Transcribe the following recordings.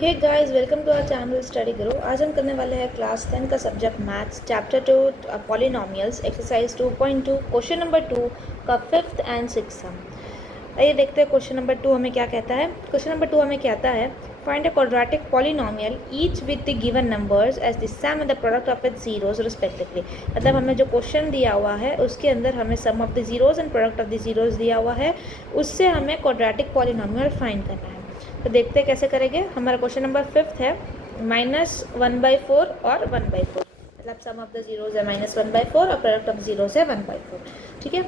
Hey guys, welcome to our channel study grow. आज हम करने वाले हैं क्लास 10 का subject maths, chapter 2 polynomials, exercise 2.2, question number 2 का फिफ्थ एंड सिक्स्थ सम। आइए देखते हैं क्वेश्चन नंबर 2 हमें क्या कहता है। क्वेश्चन नंबर 2 हमें कहता है find a quadratic polynomial each with the given numbers as the sum and the product of its zeros respectively. मतलब हमें जो क्वेश्चन दिया हुआ है उसके अंदर हमें sum of the zeros and product of the zeros दिया हुआ है, उससे हमें क्वाड्रेटिक पॉलिनोमियल फाइंड करना है। तो देखते हैं कैसे करेंगे। हमारा क्वेश्चन नंबर फिफ्थ है -1/4 और 1/4, मतलब सम ऑफ द जीरोज है -1/4 और प्रोडक्ट ऑफ जीरोज है 1/4। ठीक है,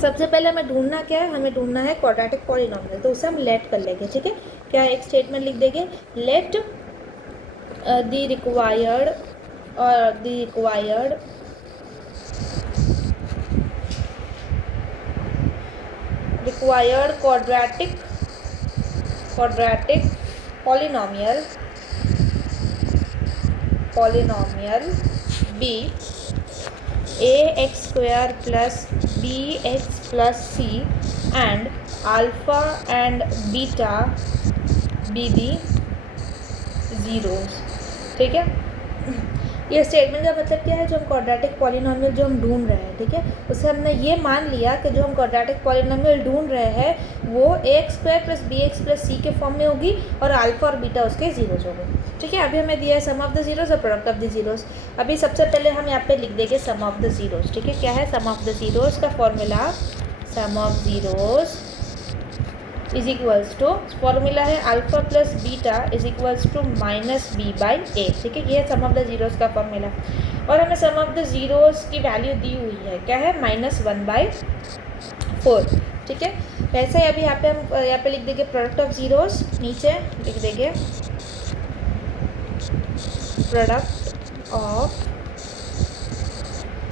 सबसे पहले हमें ढूंढना क्या है, हमें ढूंढना है क्वाड्रेटिक पॉलिनोमियल। तो उसे हम लेट कर लेंगे। ठीक है, क्या एक स्टेटमेंट लिख देंगे, let the required quadratic polynomial b ax square plus bx plus c and alpha and beta be the zeros। ठीक है, ये स्टेटमेंट का मतलब क्या है, जो हम क्वाड्रेटिक पॉलिनोमियल जो हम ढूंढ रहे हैं, ठीक है, उससे हमने ये मान लिया कि जो हम क्वाड्रेटिक पॉलिनोमियल ढूंढ रहे हैं वो ax square plus bx plus c के फॉर्म में होगी और अल्फा और बीटा उसके जीरोज होंगे। ठीक है, अभी हमें दिया है सम ऑफ द जीरोज और प्रोडक्ट ऑफ द जीरोज। अभी सबसे पहले हम यहाँ पे लिख देंगे सम ऑफ द जीरोज। ठीक है, क्या है सम ऑफ द जीरोज का formula, sum of zeros is equals to, formula है alpha plus beta is equals to -b/a। ठीक है, ये है सम ऑफ द जीरोस का फॉर्मूला और हमें सम ऑफ द जीरोस की वैल्यू दी हुई है, क्या है -1/4। ठीक है, वैसे ही अभी हम यहाँ पे लिख देंगे प्रोडक्ट ऑफ जीरोस, नीचे लिख देंगे product of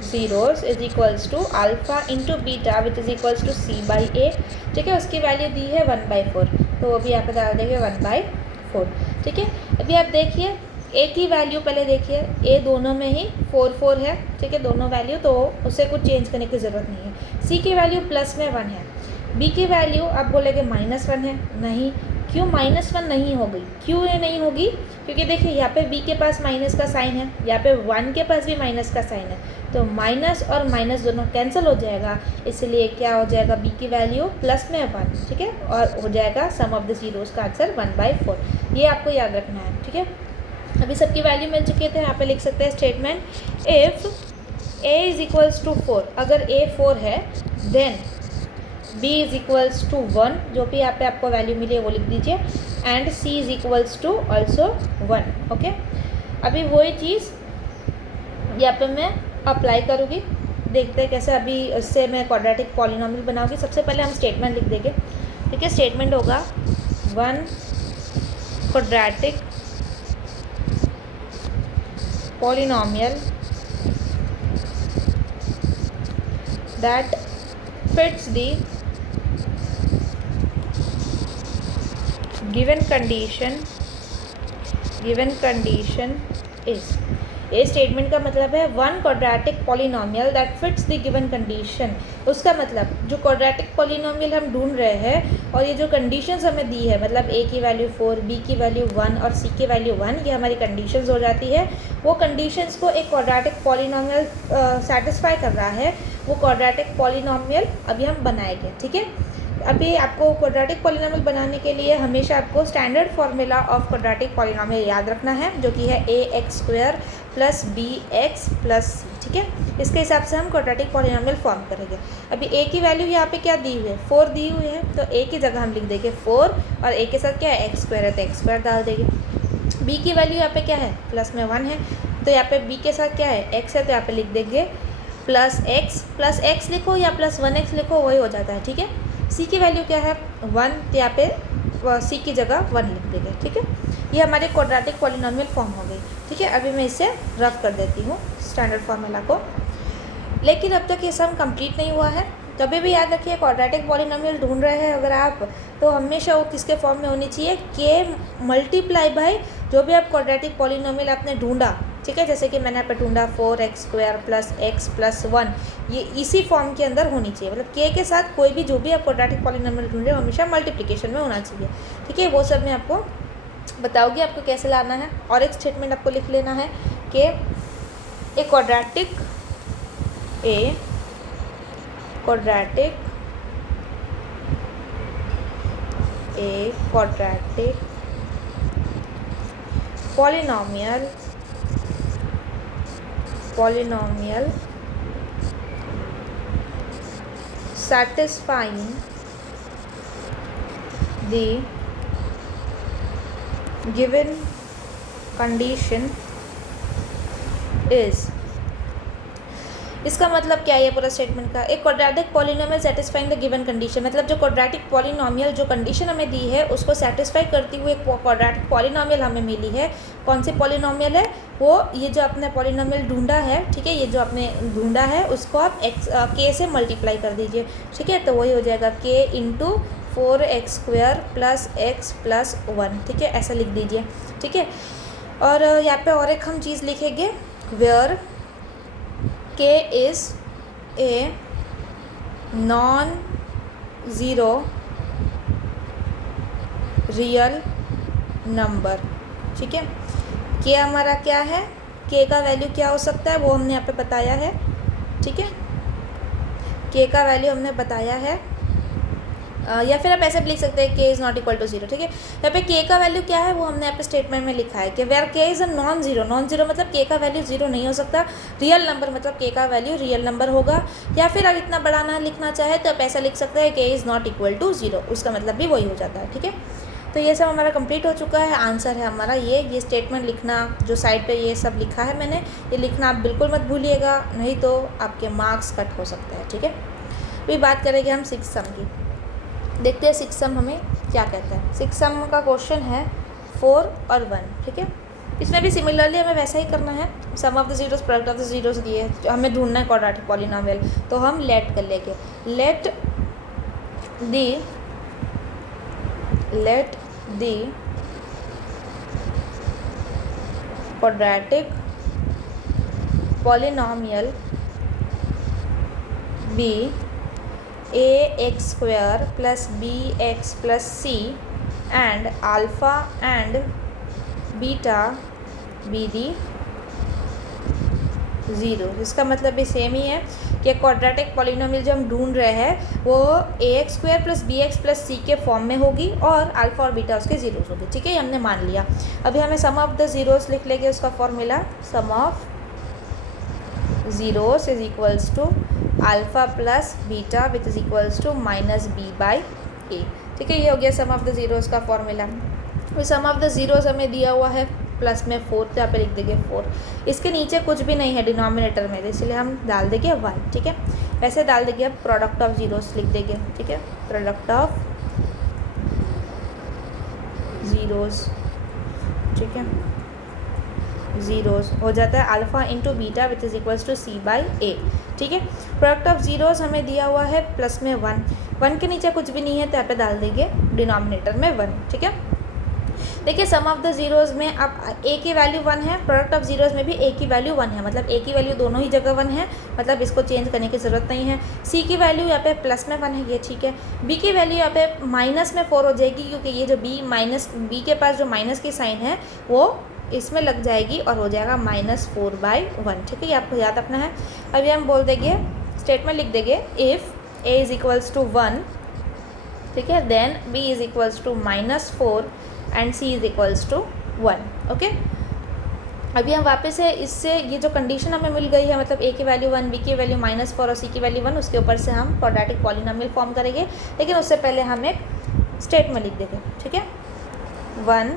zeros is equals to alpha into beta which is equals to c/a। ठीक है, उसकी वैल्यू दी है 1/4, तो अभी यहाँ पे डाल देंगे 1/4। ठीक है, अभी आप देखिए a की वैल्यू पहले देखिए, a दोनों में ही 4 है। ठीक है, दोनों वैल्यू, तो उसे कुछ चेंज करने की ज़रूरत नहीं है। c की वैल्यू प्लस में 1 है, b की वैल्यू आप बोलेंगे -1 है, नहीं, क्यों -1 नहीं हो गई, क्यों ये नहीं होगी, क्योंकि देखिए यहाँ पे b के पास माइनस का साइन है, यहाँ पे 1 के पास भी माइनस का साइन है, तो माइनस और माइनस दोनों कैंसिल हो जाएगा, इसलिए क्या हो जाएगा, b की वैल्यू प्लस में 1। ठीक है, और हो जाएगा सम ऑफ द जीरोस का आंसर 1/4। ये आपको याद रखना है। ठीक है, अभी सबकी वैल्यू मिल चुकी है, तो यहाँ पे लिख सकते हैं statement if a is equals to 4, अगर a 4 है then b is equals to 1, जो भी यहाँ पे आपको वैल्यू मिली है वो लिख दीजिए, and c is equals to also 1। Okay, अभी वही चीज़ यहाँ पे मैं अप्लाई करूँगी, देखते हैं कैसे अभी इससे मैं क्वाड्रेटिक पॉलिनोमियल बनाऊँगी। सबसे पहले हम स्टेटमेंट लिख देंगे। ठीक है, स्टेटमेंट होगा 1 quadratic polynomial that fits the given condition is, ये स्टेटमेंट का मतलब है 1 quadratic polynomial that fits the given condition. उसका मतलब जो क्वाड्रेटिक पॉलिनोमियल हम ढूंढ रहे हैं और ये जो कंडीशंस हमें दी है, मतलब a की वैल्यू 4, b की वैल्यू 1 और c की वैल्यू 1, ये हमारी कंडीशंस हो जाती है। वो कंडीशंस को एक क्वाड्रेटिक पॉलिनोमियल सेटिस्फाई कर रहा है, वो क्वाड्रेटिक पॉलिनोमियल अभी हम बनाएंगे। ठीक है, अभी आपको क्वाड्रेटिक पॉलिनोमियल बनाने के लिए हमेशा आपको standard formula of quadratic polynomial याद रखना है, जो कि है ax square plus bx plus c। ठीक है, इसके हिसाब से हम क्वाड्रेटिक पॉलिनोमियल फॉर्म करेंगे। अभी a की वैल्यू यहाँ पे क्या दी हुई है, 4 दी हुई है, तो a की जगह हम लिख देंगे 4 और a के साथ क्या है x स्क्वायर है, तो x स्क्वायर डाल देंगे। b की वैल्यू यहाँ पे क्या है, प्लस में 1 है, तो यहाँ पे b के साथ क्या है, x है, तो यहाँ पे लिख देंगे प्लस x लिखो या प्लस 1x लिखो, वही हो जाता है। ठीक है, c की वैल्यू क्या है 1, तो यहाँ पे c की जगह 1 लिख देंगे। ठीक है, ये हमारे क्वाड्रेटिक पॉलिनोमियल फॉर्म हो गई। ठीक है, अभी मैं इसे रफ कर देती हूँ स्टैंडर्ड फार्मूला को, लेकिन अब तक ये सम कंप्लीट नहीं हुआ है। कभी भी याद रखिए, क्वाड्रेटिक पॉलिनोमियल ढूंढ रहे हैं अगर आप, तो हमेशा वो किसके फॉर्म में होनी चाहिए, k मल्टीप्लाई बाई जो भी आप क्वाड्रेटिक पॉलिनोमियल आपने ढूंढा। ठीक है, जैसे कि मैंने यहाँ पे ढूंढा 4x square plus x plus 1, ये इसी फॉर्म के अंदर होनी चाहिए। मतलब k के साथ कोई भी जो भी आप क्वाड्रेटिक पॉलिनोमियल ढूंढ रहे हो हमेशा मल्टीप्लिकेशन में होना चाहिए। ठीक है, वो सब मैं आपको बताओगे आपको कैसे लाना है। और एक स्टेटमेंट आपको लिख लेना है कि a quadratic polynomial satisfying the given condition is। इसका मतलब क्या है ये पूरा स्टेटमेंट का, एक quadratic polynomial satisfying the given condition, मतलब जो क्वाड्रेटिक पॉलिनोमियल जो कंडीशन हमें दी है उसको सेटिस्फाई करती हुए एक क्वाड्रेटिक पॉलिनोमियल हमें मिली है। कौन सी पॉलिनोमियल है वो, ये जो आपने पॉलिनोमियल ढूंढा है, ठीक है, ये जो आपने ढूंढा है उसको आप के से मल्टीप्लाई कर दीजिए, ठीक है, तो वही हो जाएगा के इंटू 4x² + x + 1, ठीक है, ऐसा लिख दीजिए, ठीक है। और यहाँ पे और एक हम चीज़ लिखेंगे, where k is a non-zero real number, ठीक है। k हमारा क्या है, k का वैल्यू क्या हो सकता है वो हमने यहाँ पे बताया है, ठीक है, k का वैल्यू हमने बताया है। या फिर आप ऐसे भी लिख सकते हैं k is not equal to 0, ठीक है। यहाँ पे k का वैल्यू क्या है वो हमने यहाँ पे स्टेटमेंट में लिखा है कि where k is a non zero मतलब k का वैल्यू 0 नहीं हो सकता, रियल नंबर मतलब k का वैल्यू रियल नंबर होगा। या फिर अगर इतना बड़ा ना लिखना चाहे तो आप ऐसा लिख सकते हैं k is not equal to 0, उसका मतलब भी वही हो जाता है, ठीक है। तो ये सब हमारा कंप्लीट हो चुका है। आंसर है हमारा ये स्टेटमेंट लिखना, जो साइड पे ये सब लिखा है मैंने, ये लिखना आप बिल्कुल मत भूलिएगा, नहीं तो आपके मार्क्स कट हो सकते हैं, ठीक है। अभी बात करेंगे हम 6 सम की। देखते हैं 6 सम हमें क्या कहता है। 6 सम का क्वेश्चन है 4 और 1, ठीक है। इसमें भी सिमिलरली हमें वैसा ही करना है, sum of the zeros product of the zeros दिए, हमें ढूंढना है क्वाड्रेटिक पॉलिनोमियल, तो हम लेट कर लेंगे, let the quadratic polynomial be ax² + bx + c and alpha and beta be the zero. इसका मतलब भी सेम ही है कि क्वाड्रेटिक पॉलिनोमियल जो हम ढूंढ रहे हैं वो ax² + bx + c के फॉर्म में होगी और अल्फ़ा और बीटा उसके ज़ीरोस होगी, ठीक है, ये हमने मान लिया। अभी हमें सम ऑफ द ज़ीरोस लिख लेंगे, उसका formula sum of zeros is equals to alpha plus beta which is equals to -b/a, ठीक है, ये हो गया सम ऑफ द ज़ीरोस का फॉर्मूला। तो सम ऑफ द ज़ीरोस हमें दिया हुआ है प्लस में 4, तो यहाँ पे लिख देंगे 4। इसके नीचे कुछ भी नहीं है डिनोमिनेटर में, इसलिए हम डाल देंगे 1, ठीक है। वैसे डाल देंगे अब प्रोडक्ट ऑफ ज़ीरोस लिख देंगे, ठीक है, प्रोडक्ट ऑफ ज़ीरोस, ठीक है, ज़ीरोस हो जाता है alpha into beta which is equals to c/a, ठीक है। प्रोडक्ट ऑफ ज़ीरोस हमें दिया हुआ है प्लस में 1 के नीचे कुछ भी नहीं है तो यहाँ पे डाल देंगे डिनोमिनेटर में 1, ठीक है। देखिए सम ऑफ द ज़ीरोज़ में अब a की वैल्यू 1 है, प्रोडक्ट ऑफ ज़ीरोज़ में भी a की वैल्यू 1 है, मतलब a की वैल्यू दोनों ही जगह 1 है, मतलब इसको चेंज करने की ज़रूरत नहीं है। c की वैल्यू यहाँ पे प्लस में 1 है, ये ठीक है। b की वैल्यू यहाँ पे माइनस में 4 हो जाएगी, क्योंकि ये जो b के पास जो माइनस की साइन है वो इसमें लग जाएगी और हो जाएगा -4/1, ठीक है, ये आपको याद रखना है। अभी हम बोल देंगे, स्टेटमेंट लिख देंगे, if a is equals to 1, ठीक है, then b is equals to -4 and c is equals to 1, okay. अभी हम वापस से इससे ये जो कंडीशन हमें मिल गई है, मतलब a की वैल्यू 1, b की वैल्यू -4 और c की वैल्यू 1, उसके ऊपर से हम क्वाड्रेटिक पॉलिनोमियल फॉर्म करेंगे, लेकिन उससे पहले हम एक स्टेटमेंट लिख देंगे, ठीक है। 1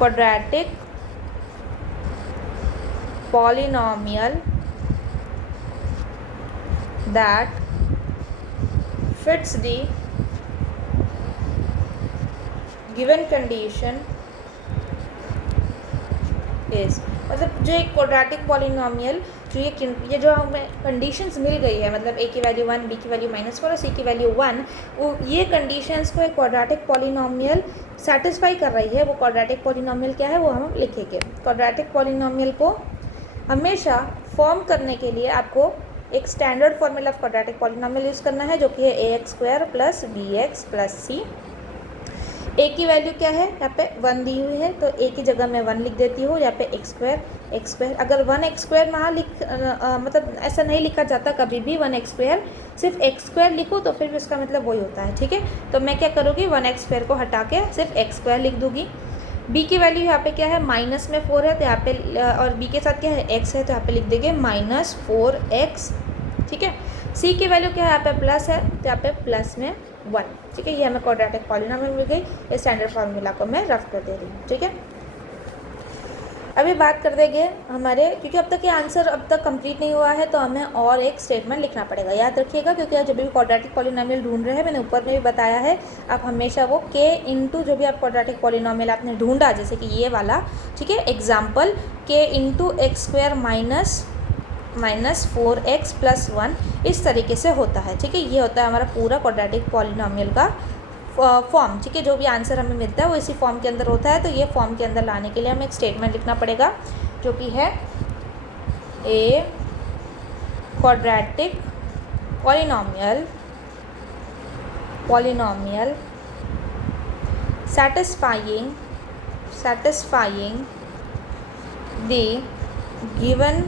quadratic polynomial that fits the given condition is, मतलब जो एक क्वाड्रेटिक पॉलिनोमियल जो ये जो हमें कंडीशंस मिल गई है, मतलब a की वैल्यू 1, b की वैल्यू -4 और c की वैल्यू 1, वो ये कंडीशंस को एक क्वाड्रेटिक पॉलिनोमियल सेटिस्फाई कर रही है। वो क्वाड्रेटिक पॉलिनोमियल क्या है वो हम लिखेंगे। क्वाड्रेटिक पॉलिनोमियल को हमेशा फॉर्म करने के लिए आपको एक standard formula of quadratic polynomial use करना है, जो कि है ax² + bx + c। ए की वैल्यू क्या है, यहाँ पे 1 दी हुई है, तो ए की जगह मैं 1 लिख देती हूँ, यहाँ पे एक्स स्क्वायर। अगर 1 एक्स स्क्वायर वहाँ मतलब ऐसा नहीं लिखा जाता कभी भी 1 एक्स स्क्वायर, सिर्फ एक्स स्क्वायर लिखो तो फिर भी उसका मतलब वही होता है, ठीक है। तो मैं क्या करूँगी, 1 एक्स स्क्वायर को हटा के सिर्फ एक्स स्क्वायर लिख दूँगी। बी की वैल्यू यहाँ पे क्या है, माइनस में 4 है, तो यहाँ पे और बी के साथ क्या है, एक्स है, तो यहाँ पे लिख देंगे -4x, ठीक है। सी की वैल्यू क्या है, यहाँ पे प्लस है, तो यहाँ पे प्लस में 1, ठीक है। ये हमें क्वाड्रेटिक पॉलिनोमियल मिल गई। ये स्टैंडर्ड फार्मूला को मैं रफ कर दे रही हूँ, ठीक है। अभी बात कर देंगे हमारे, क्योंकि अब तक ये आंसर अब तक कंप्लीट नहीं हुआ है, तो हमें और एक स्टेटमेंट लिखना पड़ेगा, याद रखिएगा। क्योंकि जब भी क्वाड्रेटिक पॉलिनोमियल ढूंढ रहे हैं, मैंने ऊपर में भी बताया है, आप हमेशा वो k इंटू जो भी आप क्वाड्रेटिक पॉलिनोमियल आपने ढूंढा, जैसे कि ये वाला, ठीक है, example k into x square minus 4x + 1, इस तरीके से होता है, ठीक है। ये होता है हमारा पूरा क्वाड्रेटिक पॉलिनोमियल का फॉर्म, ठीक है। जो भी आंसर हमें मिलता है वो इसी फॉर्म के अंदर होता है। तो ये फॉर्म के अंदर लाने के लिए हमें एक स्टेटमेंट लिखना पड़ेगा, जो कि है a quadratic polynomial satisfying the given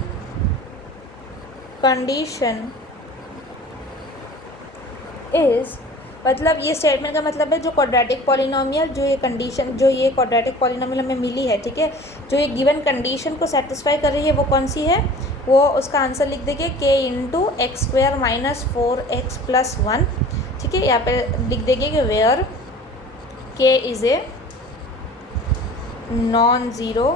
condition is, मतलब ये स्टेटमेंट का मतलब है जो क्वाड्रेटिक पॉलिनोमियल, जो ये कंडीशन, जो ये क्वाड्रेटिक पॉलिनोमियल हमें मिली है, ठीक है, जो ये गिवन कंडीशन को सेटिस्फाई कर रही है, वो कौन सी है, वो उसका आंसर लिख देंगे k into x square minus 4x + 1, ठीक है। यहाँ पे लिख देंगे कि where k is a non zero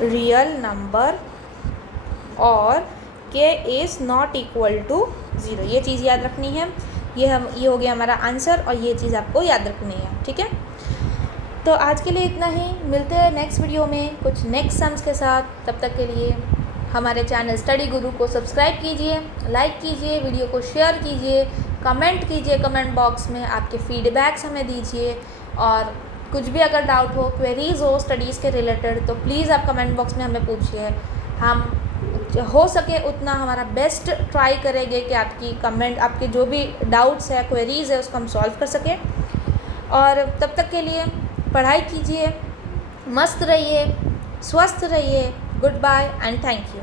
real number और k is not equal to 0। ये चीज़ याद रखनी है। ये हो गया हमारा आंसर, और ये चीज़ आपको याद रखनी है, ठीक है। तो आज के लिए इतना ही, मिलते हैं नेक्स्ट वीडियो में कुछ नेक्स्ट सम्स के साथ। तब तक के लिए हमारे चैनल स्टडी गुरु को सब्सक्राइब कीजिए, लाइक कीजिए, वीडियो को शेयर कीजिए, कमेंट कीजिए, कमेंट बॉक्स में आपके फीडबैक्स हमें दीजिए, और कुछ भी अगर डाउट हो, क्वेरीज़ हो स्टडीज़ के रिलेटेड, तो प्लीज़ आप कमेंट बॉक्स में हमें पूछिए। हम हो सके उतना हमारा बेस्ट ट्राई करेंगे कि आपकी कमेंट, आपके जो भी डाउट्स है, क्वेरीज़ है, उसको हम सॉल्व कर सकें। और तब तक के लिए पढ़ाई कीजिए, मस्त रहिए, स्वस्थ रहिए। Good bye and thank you.